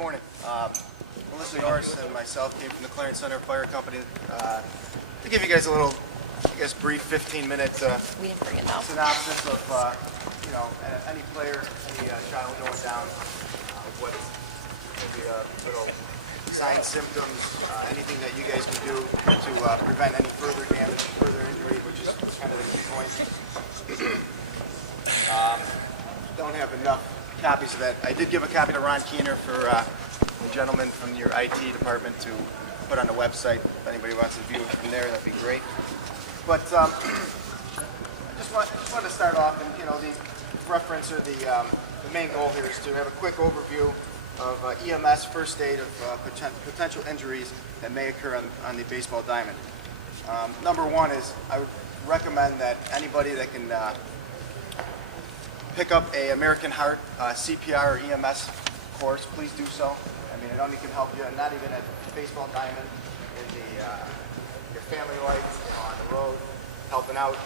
morning. Melissa Norris and myself came from the Clarence Center Fire Company to give you guys a little, I guess, brief 15-minute synopsis of, any player, any child going down, what maybe little signs, symptoms, anything that you guys can do to prevent any further damage, further injury, which is kind of the key point. Don't have enough copies of that. I did give a copy to Ron Keener for the gentleman from your IT department to put on the website. If anybody wants to view it from there, that'd be great. But I just want to start off, and the reference or the main goal here is to have a quick overview of EMS first aid of potential injuries that may occur on the baseball diamond. Number one is I would recommend that anybody that can pick up a American Heart CPR or EMS course, please do so. I mean, it only can help you, and not even at baseball diamond, in your family life, on the road, helping out.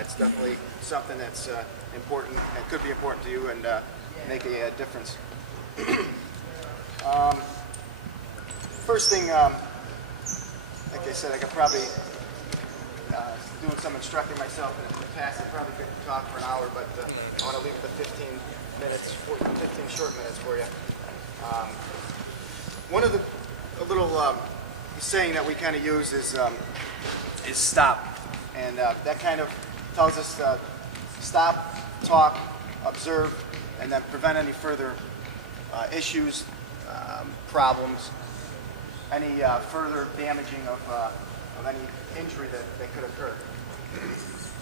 It's definitely something that's important and could be important to you and make a difference. First thing, like I said, I could probably doing some instructing myself in the past. I probably could talk for an hour, but I want to leave the 15 short minutes for you. One of a little saying that we kind of use is stop, and that kind of tells us to stop, talk, observe, and then prevent any further issues, problems, any further damaging of any injury that could occur.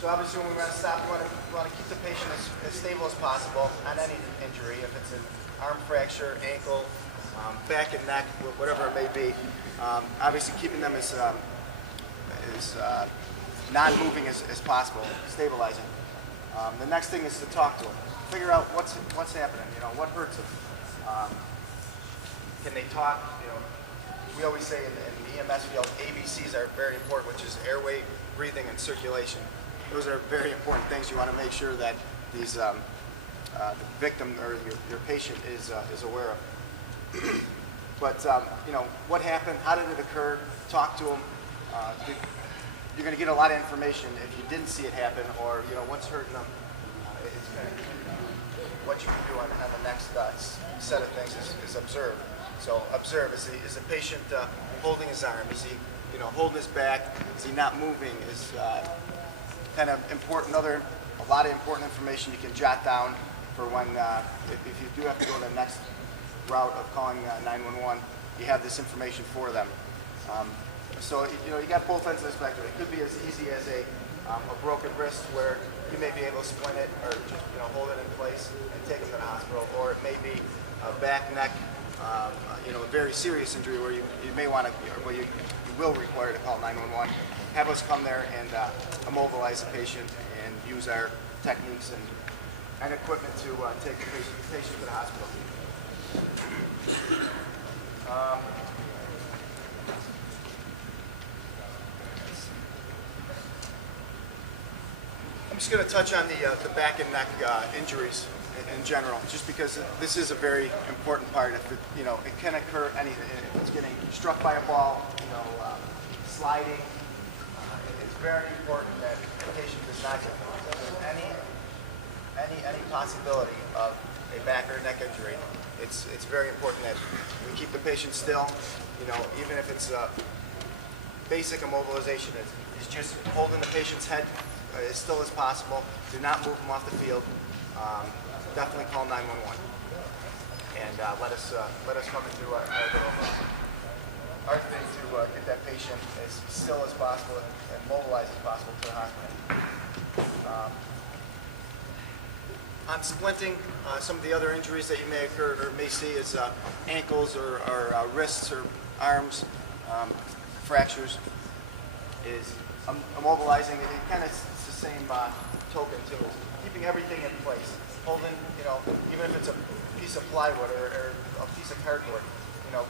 So obviously when we want to stop, we want to keep the patient as stable as possible on any injury. If it's an arm fracture, ankle, back and neck, whatever it may be, obviously keeping them as non-moving as possible, stabilizing. The next thing is to talk to them. Figure out what's happening, what hurts them. Can they talk? We always say in the EMS field, ABCs are very important, which is airway, breathing, and circulation. Those are very important things you want to make sure that these the victim or your patient is aware of. But what happened? How did it occur? Talk to them. You're going to get a lot of information if you didn't see it happen, or what's hurting them. It's kind of what you can do on the next set of things is observe. So observe, is the patient holding his arm? Is he holding his back? Is he not moving? Is kind of important, a lot of important information you can jot down for when, if you do have to go to the next route of calling 911, you have this information for them. So you got both ends of the spectrum. It could be as easy as a broken wrist where you may be able to splint it or just hold it in place and take them to the hospital, or it may be a back, neck, a very serious injury where you may want to, well, you will require to call 911. Have us come there and immobilize the patient and use our techniques and equipment to take the patient to the hospital. I'm just going to touch on the back and neck injuries in general, just because this is a very important part. If it can occur anything. If it's getting struck by a ball, sliding, it's very important that the patient does not get any possibility of a back or neck injury. It's very important that we keep the patient still. Even if it's basic immobilization, is just holding the patient's head as still as possible. Do not move them off the field. Definitely call 911 and let us come and do our thing to get that patient as still as possible and mobilized as possible to the hospital. On splinting, some of the other injuries that you may occur or may see is ankles or wrists or arms fractures. Is immobilizing. It kind of it's the same token too. Keeping everything in place. Holding, even if it's a piece of plywood or a piece of cardboard, and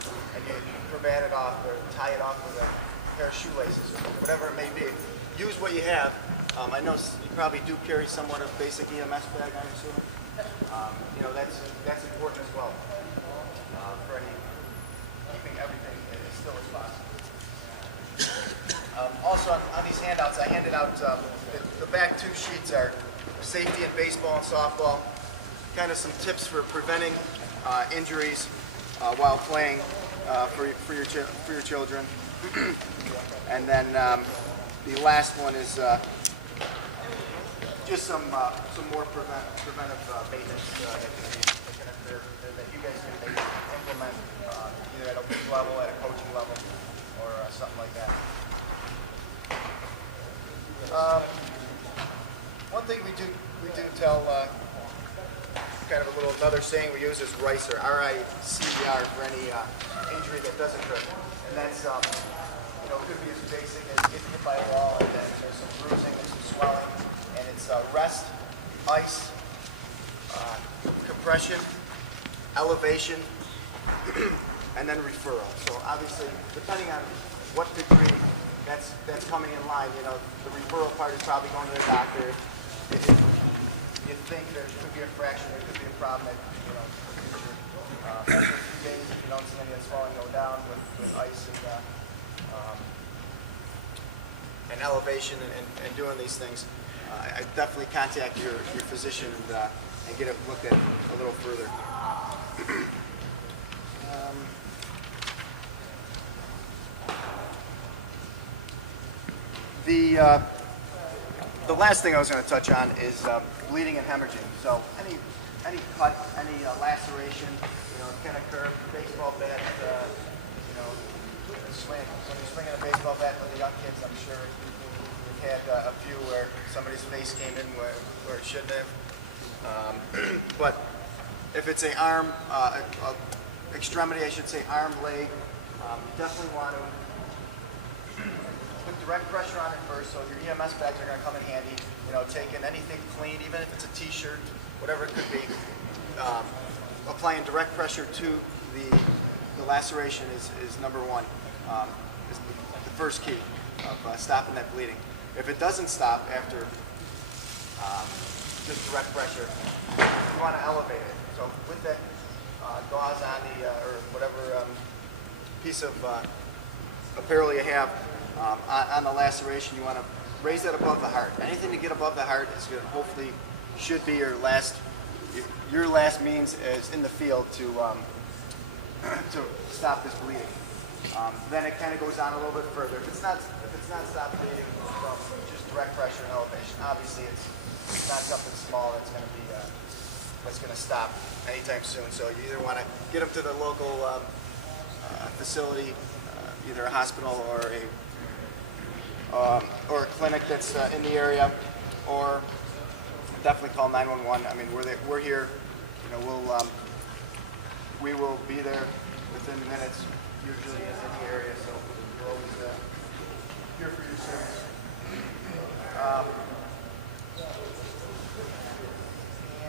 you cravat it off or tie it off with a pair of shoelaces or whatever it may be. Use what you have. I know you probably do carry somewhat of basic EMS bag, I'm assuming. That's important as well for any out, the back two sheets are safety in baseball and softball, kind of some tips for preventing injuries while playing for your children. And then the last one is just some more preventive maintenance that can occur that you guys can maybe implement either at a league level, at a coaching level, or something like that. One thing we do tell, kind of a little another saying we use is RICER, R-I-C-E-R, for any injury that does occur, and that's it could be as basic as getting hit by a wall, and then there's some bruising and some swelling, and it's rest, ice, compression, elevation, and then referral. So obviously, depending on what degree that's coming in line, the referral part is probably going to the doctor. If you think there could be a fracture, there could be a problem that, after a few days, if you don't see any of the swelling go down with ice and elevation and doing these things, I definitely contact your physician and get it looked at a little further. The last thing I was going to touch on is bleeding and hemorrhaging. So any cut, any laceration, can occur. Baseball bat, swing. When you're swinging a baseball bat with the young kids, I'm sure you've had a few where somebody's face came in where it shouldn't have. But if it's an arm, extremity, I should say, arm, leg, you definitely want to put direct pressure on it first, so your EMS bags are going to come in handy. Taking anything clean, even if it's a t-shirt, whatever it could be, applying direct pressure to the laceration is number one, is the first key of stopping that bleeding. If it doesn't stop after just direct pressure, you want to elevate it. So with that gauze on or whatever piece of apparel you have on the laceration, you want to raise that above the heart. Anything to get above the heart is going to hopefully should be your last means is in the field to stop this bleeding. Then it kind of goes on a little bit further. If it's not stopped bleeding from just direct pressure and elevation, obviously it's not something small that's going to be that's going to stop anytime soon. So you either want to get them to the local facility, either a hospital or a clinic that's in the area, or definitely call 911. I mean, we're here. We will be there within minutes, usually in the area. So we're always here for your service.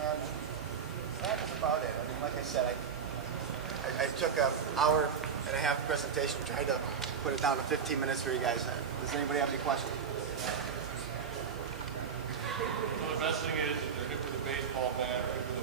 And that is about it. I mean, like I said, I took an hour and a half presentation, tried to put it down to 15 minutes for you guys. Does anybody have any questions? Well, the best thing is if they're hit with a baseball bat, hit with a